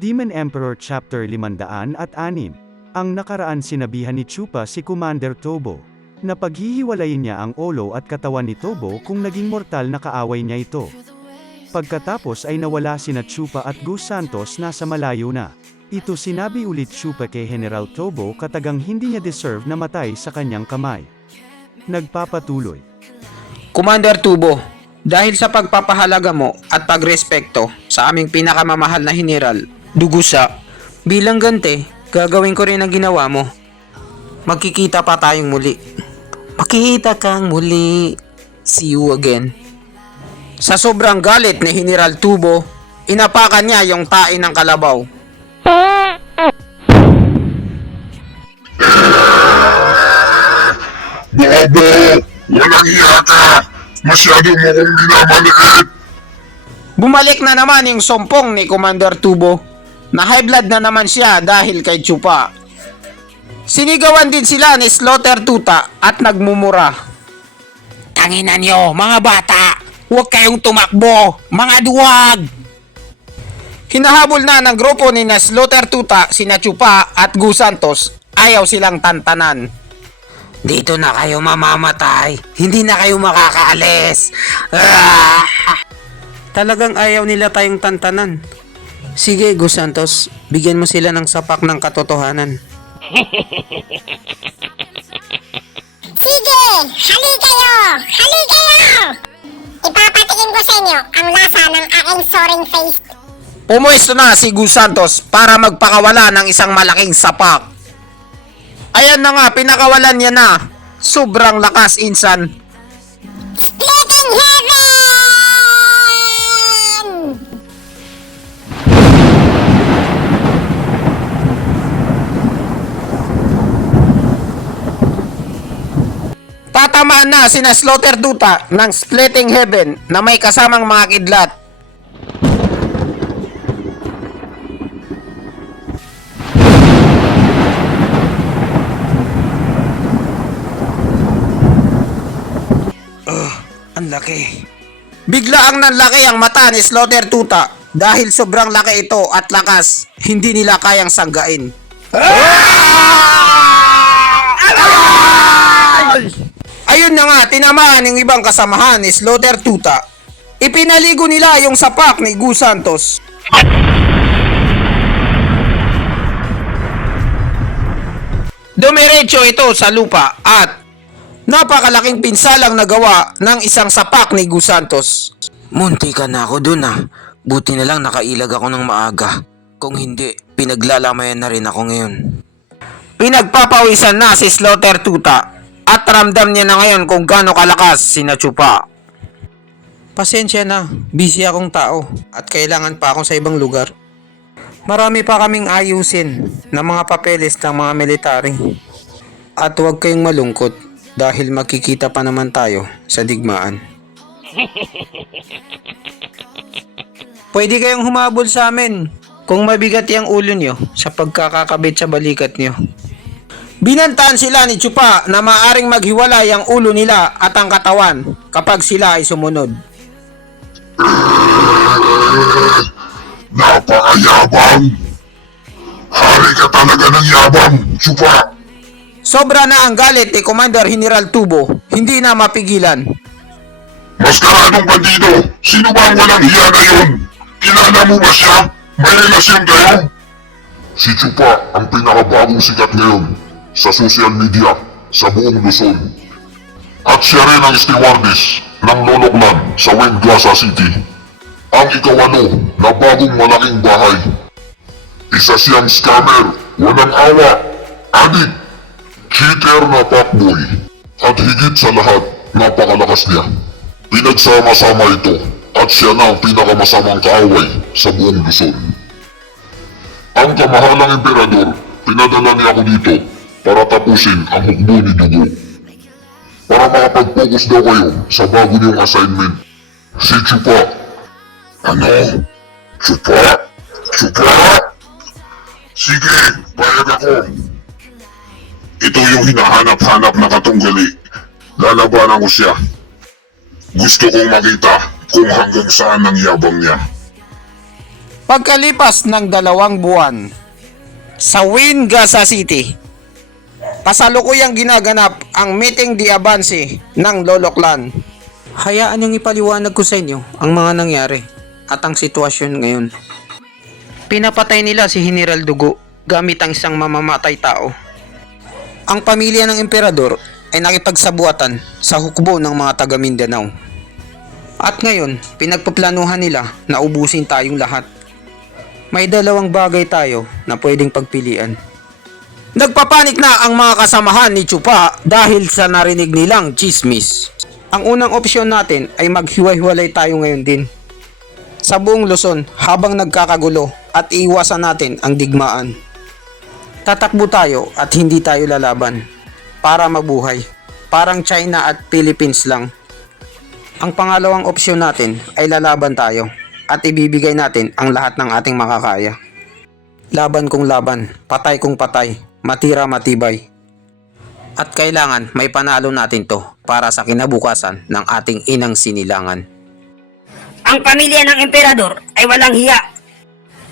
Demon Emperor Chapter 506. Ang nakaraan sinabihan ni Chupa si Commander Tobo, na paghihiwalayin niya ang ulo at katawan ni Tobo kung naging mortal na kaaway niya ito. Pagkatapos ay nawala sina Chupa at Gus Santos nasa malayo na. Ito sinabi ulit Chupa kay General Tobo katagang hindi niya deserve na matay sa kanyang kamay. Nagpapatuloy. Commander Tubo, dahil sa pagpapahalaga mo at pagrespekto sa aming pinakamamahal na general, Dugusa, bilang ganti, gagawin ko rin ang ginawa mo. Magkikita pa tayong muli. Makikita kang muli. See you again. Sa sobrang galit ni General Tubo, inapakan niya yung tae ng kalabaw. Bobo! Walang iya ka! Masyado mo kong minamaliit! Bumalik na naman yung sumpong ni Commander Tubo. Na high blood na naman siya dahil kay Chupa. Sinigawan din sila ni Slaughter Tuta at nagmumura. Tanginan nyo, mga bata! Huwag kayong tumakbo, mga duwag! Hinahabol na ng grupo ni na Slaughter Tuta, sina Chupa at Gus Santos. Ayaw silang tantanan. Dito na kayo mamamatay. Hindi na kayo makakaalis. Ah! Talagang ayaw nila tayong tantanan. Sige, Gus Santos, bigyan mo sila ng sapak ng katotohanan. Sige! Hali kayo! Hali kayo! Ipapatikin ko sa inyo ang lasa ng aking soaring face. Pumuesto na si Gus Santos para magpakawala ng isang malaking sapak. Ayan na nga, pinakawalan niya na. Sobrang lakas, insan. Splitting Heaven! Tatamaan na sina Slaughter Tuta ng Splitting Heaven na may kasamang mga kidlat. Ang laki. Bigla ang nanlaki ang mata ni Slaughter Tuta dahil sobrang laki ito at lakas, hindi nila kayang sanggain. Ayun na nga, tinamaan ng ibang kasamahan ni Slaughter Tuta. Ipinaligo nila yung sapak ni Gus Santos. Dumiretso ito sa lupa at napakalaking pinsalang nagawa ng isang sapak ni Gus Santos. Munti ka na ako dun ah. Buti na lang nakailag ako ng maaga. Kung hindi, pinaglalamayan na rin ako ngayon. Pinagpapawisan na si Slaughter Tuta at ramdam niya na ngayon kung gaano kalakas sina Chupa. Pasensya na, busy akong tao at kailangan pa akong sa ibang lugar. Marami pa kaming ayusin ng mga papeles ng mga military. At huwag kayong malungkot dahil magkikita pa naman tayo sa digmaan. Pwede kayong humabol sa amin kung mabigat yung ulo nyo sa pagkakakabit sa balikat nyo. Binantaan sila ni Chupa na maaring maghiwalay ang ulo nila at ang katawan kapag sila ay sumunod. Napakayabang! Hari ka talaga ng yabang, Chupa! Sobra na ang galit ni Commander General Tubo, hindi na mapigilan. Maskaradong bandido! Sino ba ang walang hiya ngayon? Kilala mo ba siya? May relasyon kayo? Si Chupa ang pinakabagong sikat ngayon sa social media sa buong Luzon. At siya rin ang stewardess ng Loloklan sa Wendglasa City. Ang ikawalo na bagong malaking bahay. Isa siyang scammer, walang awa, adik, cheater na fuckboy. At higit sa lahat, napakalakas niya. Pinagsama-sama ito at siya na ang pinakamasamang kaaway sa buong Luzon. Ang kamahalang emperador, pinadala niya ako dito para tapusin ang hukbo ni Dugo. Para makapag-focus daw kayo sa bago niyong assignment. Si Chupa. Ano? Chupa? Chupa? Sige, bayad ako. Ito yung hinahanap-hanap na katunggali. Lalabanan ko siya. Gusto kong makita kung hanggang saan ang yabang niya. Pagkalipas ng 2 buwan, sa Wingasa City, kasalukuyang ginaganap ang meeting di Abansi ng Lolo Clan. Hayaan niyong ipaliwanag ko sa inyo ang mga nangyari at ang sitwasyon ngayon. Pinapatay nila si General Dugo gamit ang isang mamamatay tao. Ang pamilya ng emperador ay nakipagsabuatan sa hukbo ng mga taga Mindanao. At ngayon, pinagpaplanuhan nila na ubusin tayong lahat. May 2 bagay tayo na pwedeng pagpilian. Nagpapanik na ang mga kasamahan ni Chupa dahil sa narinig nilang chismis. Ang unang opsyon natin ay maghiwa-hiwalay tayo ngayon din sa buong Luzon habang nagkakagulo at iiwasan natin ang digmaan. Tatakbo tayo at hindi tayo lalaban para mabuhay. Parang China at Philippines lang. Ang pangalawang opsyon natin ay lalaban tayo at ibibigay natin ang lahat ng ating makakaya. Laban kung laban, patay kung patay, matira matibay. At kailangan may panalo natin to para sa kinabukasan ng ating inang sinilangan. Ang pamilya ng emperador ay walang hiya.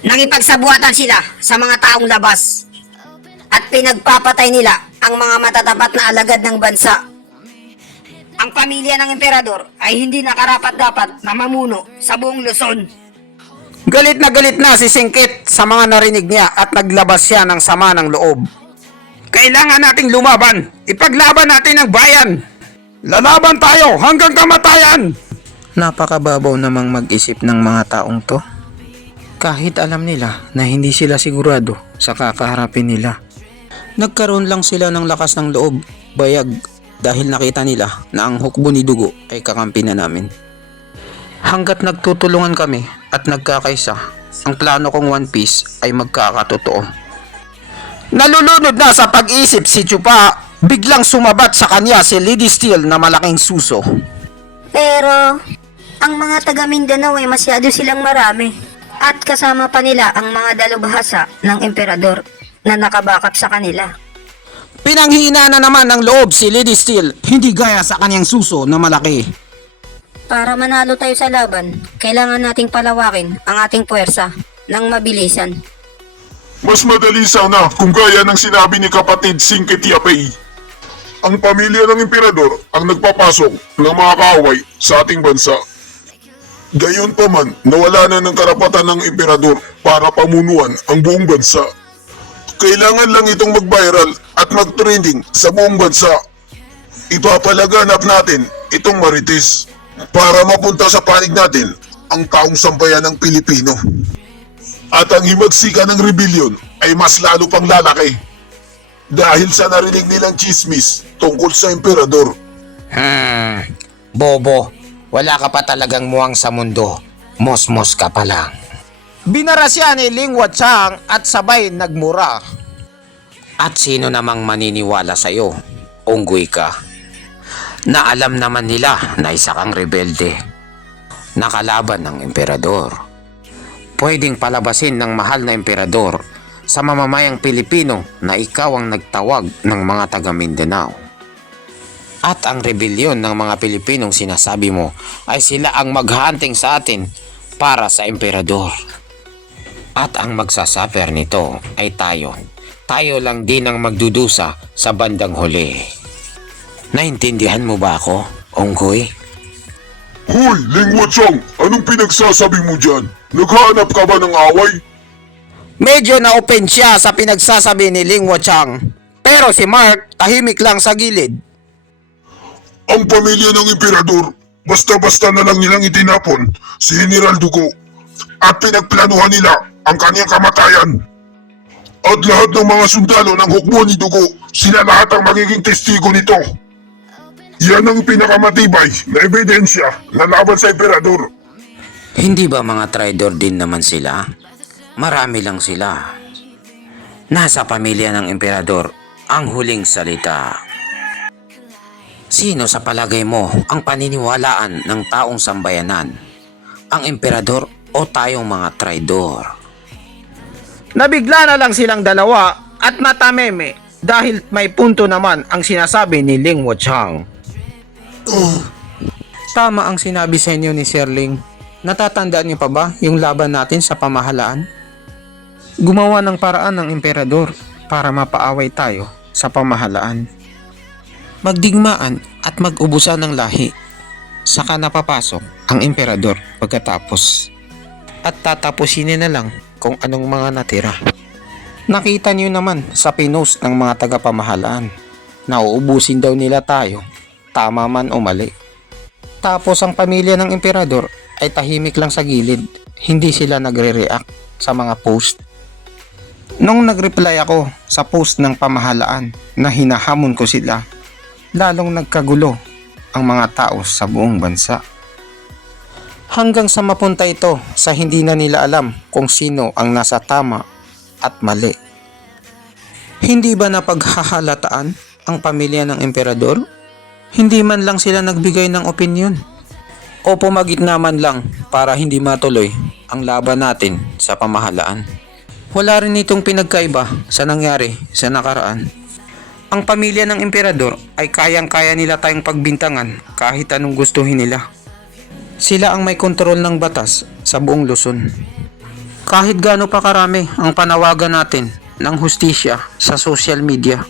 Nakipagsabuatan sila sa mga taong labas at pinagpapatay nila ang mga matatapat na alagad ng bansa. Ang pamilya ng emperador ay hindi nakarapat-dapat na mamuno sa buong Luzon. Galit na si Singkit sa mga narinig niya at naglabas siya ng sama ng loob. Kailangan nating lumaban. Ipaglaban natin ang bayan. Lalaban tayo hanggang kamatayan. Napakababaw namang mag-isip ng mga taong to. Kahit alam nila na hindi sila sigurado sa kakaharapin nila. Nagkaroon lang sila ng lakas ng loob, bayag, dahil nakita nila na ang hukbo ni Dugo ay kakampi na namin. Hanggat nagtutulungan kami at nagkakaisa, ang plano kong One Piece ay magkakatotoo. Nalulunod na sa pag-isip si Chupa, biglang sumabat sa kanya si Lady Steel na malaking suso. Pero ang mga taga Mindanao ay masyado silang marami at kasama pa nila ang mga dalubhasa ng emperador na nakabakap sa kanila. Pinanghina na naman ng loob si Lady Steel, hindi gaya sa kanyang suso na malaki. Para manalo tayo sa laban, kailangan nating palawakin ang ating puwersa ng mabilisan. Mas madali sana kung gaya ng sinabi ni kapatid Singkit Yapay. Ang pamilya ng emperador ang nagpapasok ng mga kaaway sa ating bansa. Gayon pa man, nawala na ng karapatan ng emperador para pamunuan ang buong bansa. Kailangan lang itong mag-viral at mag-trending sa buong bansa. Ipapalaganap natin itong Marites para mapunta sa panig natin ang taong sambayan ng Pilipino. At ang himagsika ng rebellion ay mas lalo pang lalaki dahil sa narinig nilang chismis tungkol sa emperador. Bobo, wala ka pa talagang muwang sa mundo. Mosmos ka pa lang. Binara siya ni Ling Wuchang at sabay nagmura. At sino namang maniniwala sa'yo, unggoy ka? Na alam naman nila na isa kang rebelde. Nakalaban ng emperador. Pwedeng palabasin ng mahal na emperador sa mamamayang Pilipino na ikaw ang nagtawag ng mga taga Mindanao. At ang rebelyon ng mga Pilipinong sinasabi mo ay sila ang maghahunting sa atin para sa emperador. At ang magsasuffer nito ay tayo. Tayo lang din ang magdudusa sa bandang huli. Naintindihan mo ba ako, unggoy? Hoy, Ling Wuchang! Anong pinagsasabi mo dyan? Naghahanap ka ba ng away? Medyo na-open siya sa pinagsasabi ni Ling Wuchang. Pero si Mark tahimik lang sa gilid. Ang pamilya ng emperador, basta-basta na lang nilang itinapon si General Dugo at pinagplanuhan nila ang kanyang kamatayan. At lahat ng mga sundalo ng hukbo ni Dugo, sila lahat ang magiging testigo nito. Yan ang pinakamatibay na ebidensya na laban sa emperador. Hindi ba mga traidor din naman sila? Marami lang sila. Nasa pamilya ng emperador ang huling salita. Sino sa palagay mo ang paniniwalaan ng taong sambayanan? Ang emperador o tayong mga traidor? Nabigla na lang silang dalawa at natameme dahil may punto naman ang sinasabi ni Ling Wuchang. Tama ang sinabi sa inyo ni Sir Ling. Natatandaan niyo pa ba yung laban natin sa pamahalaan? Gumawa ng paraan ng emperador para mapaaway tayo sa pamahalaan. Magdigmaan at mag-ubusan ng lahi. Saka napapasok ang emperador pagkatapos. At tatapusin na lang kung anong mga natira. Nakita niyo naman sa pinost ng mga tagapamahalaan na uubusin daw nila tayo, tama man o mali. Tapos ang pamilya ng emperador ay tahimik lang sa gilid, hindi sila nagre-react sa mga post. Nung nag-reply ako sa post ng pamahalaan na hinahamon ko sila, lalong nagkagulo ang mga tao sa buong bansa. Hanggang sa mapunta ito sa hindi na nila alam kung sino ang nasa tama at mali. Hindi ba napaghahalataan ang pamilya ng emperador? Hindi man lang sila nagbigay ng opinyon. O pumagitna man lang para hindi matuloy ang laban natin sa pamahalaan. Wala rin itong pinagkaiba sa nangyari sa nakaraan. Ang pamilya ng emperador ay kayang-kaya nila tayong pagbintangan kahit anong gustuhin nila. Sila ang may kontrol ng batas sa buong Luzon. Kahit gaano pa karami ang panawagan natin ng hustisya sa social media.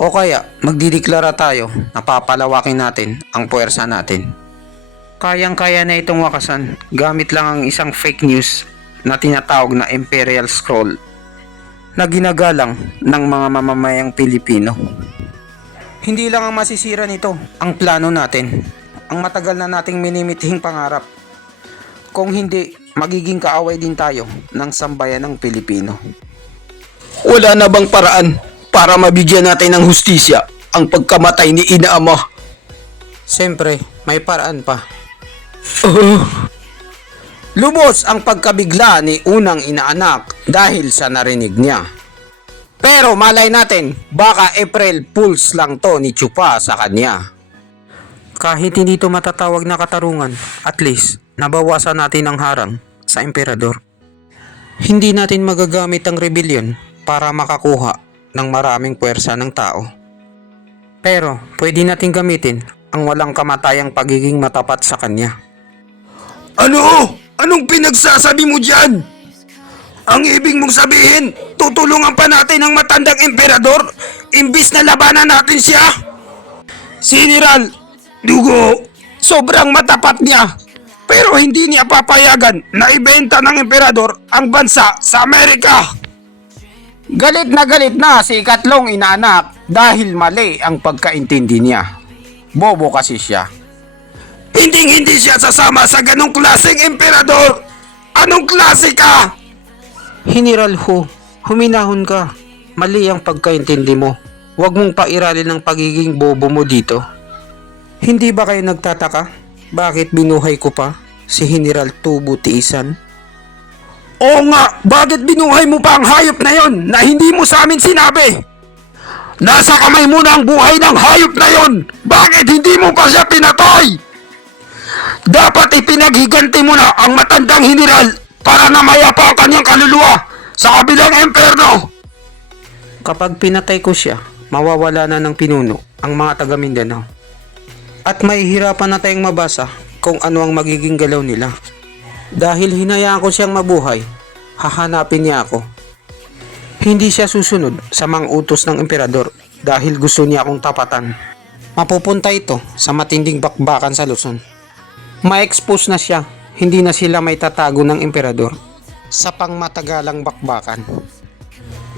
O kaya magdideklara tayo na papalawakin natin ang puwersa natin. Kayang-kaya na itong wakasan gamit lang ang isang fake news na tinatawag na Imperial Scroll na ginagalang ng mga mamamayang Pilipino. Hindi lang ang masisira nito ang plano natin, ang matagal na nating minimitihing pangarap. Kung hindi, magiging kaaway din tayo ng sambayan ng Pilipino. Wala na bang paraan para mabigyan natin ng hustisya ang pagkamatay ni Ina Ama? Siyempre, may paraan pa. Lubos ang pagkabigla ni unang inaanak dahil sa narinig niya. Pero malay natin, baka April Fools lang to ni Chupa sa kanya. Kahit hindi to matatawag na katarungan, at least nabawasan natin ang harang sa emperador. Hindi natin magagamit ang rebellion para makakuha ng maraming puwersa ng tao. Pero pwede natin gamitin ang walang kamatayang pagiging matapat sa kanya. Ano? Anong pinagsasabi mo dyan? Ang ibig mong sabihin, tutulungan pa natin ang matandang emperador imbis na labanan natin siya? General, dugo, sobrang matapat niya. Pero hindi niya papayagan na ibenta ng emperador ang bansa sa Amerika. Galit na si ikatlong inaanak dahil mali ang pagkaintindi niya. Bobo kasi siya. Hindi siya sasama sa ganong klaseng emperador! Anong klase ka? General Hu, huminahon ka. Mali ang pagkaintindi mo. Huwag mong pairalin ang pagiging bobo mo dito. Hindi ba kayo nagtataka? Bakit binuhay ko pa si General Tubo Tiisan? Oo nga, bakit binuhay mo pa ang hayop na yon na hindi mo sa amin sinabi? Nasa kamay mo na ang buhay ng hayop na yon! Bakit hindi mo pa siya pinatay? Dapat ipinaghiganti mo na ang matandang general para na mayapa ang kanyang kaluluwa sa kabilang emperno. Kapag pinatay ko siya, mawawala na ng pinuno ang mga taga Mindanao. At mahihirapan na tayong mabasa kung ano ang magiging galaw nila. Dahil hinayaan ko siyang mabuhay, hahanapin niya ako. Hindi siya susunod sa mga utos ng emperador dahil gusto niya akong tapatan. Mapupunta ito sa matinding bakbakan sa Luzon. Ma-expose na siya, hindi na sila may tatago ng emperador sa pangmatagalang bakbakan.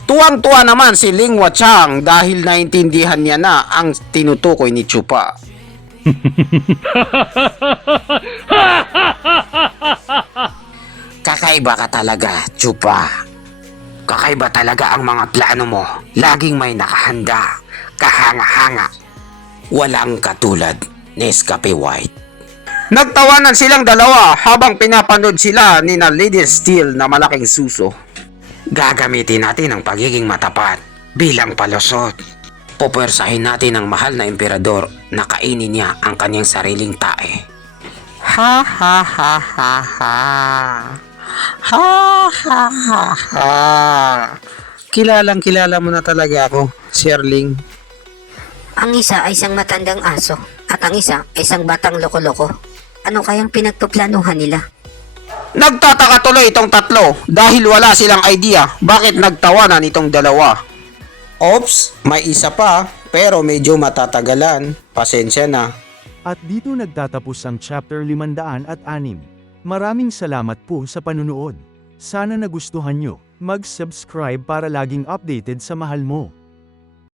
Tuwang-tuwa naman si Ling Wachang dahil naintindihan niya na ang tinutukoy ni Chupa. Kakaiba ka talaga, Chupa. Kakaiba talaga ang mga plano mo. Laging may nakahanda, kahanga-hanga. Walang katulad ni Nescafe White. Nagtawanan silang dalawa habang pinapanood sila ni na Lady Steel na malaking suso. Gagamitin natin ang pagiging matapat bilang palusot. Pupwersahin natin ang mahal na emperador na kainin niya ang kanyang sariling tae. Ha ha ha ha ha. Ha ha ha ha. Kilalang kilala mo na talaga ako, Sherling. Ang isa ay isang matandang aso at ang isa ay isang batang loko-loko. Ano kayang pinagpaplanuhan nila? Nagtataka tuloy itong tatlo dahil wala silang idea bakit nagtawanan itong dalawa. Ops, may isa pa pero medyo matatagalan. Pasensya na. At dito nagtatapos ang chapter 506. Maraming salamat po sa panunood. Sana nagustuhan nyo. Mag-subscribe para laging updated sa mahal mo.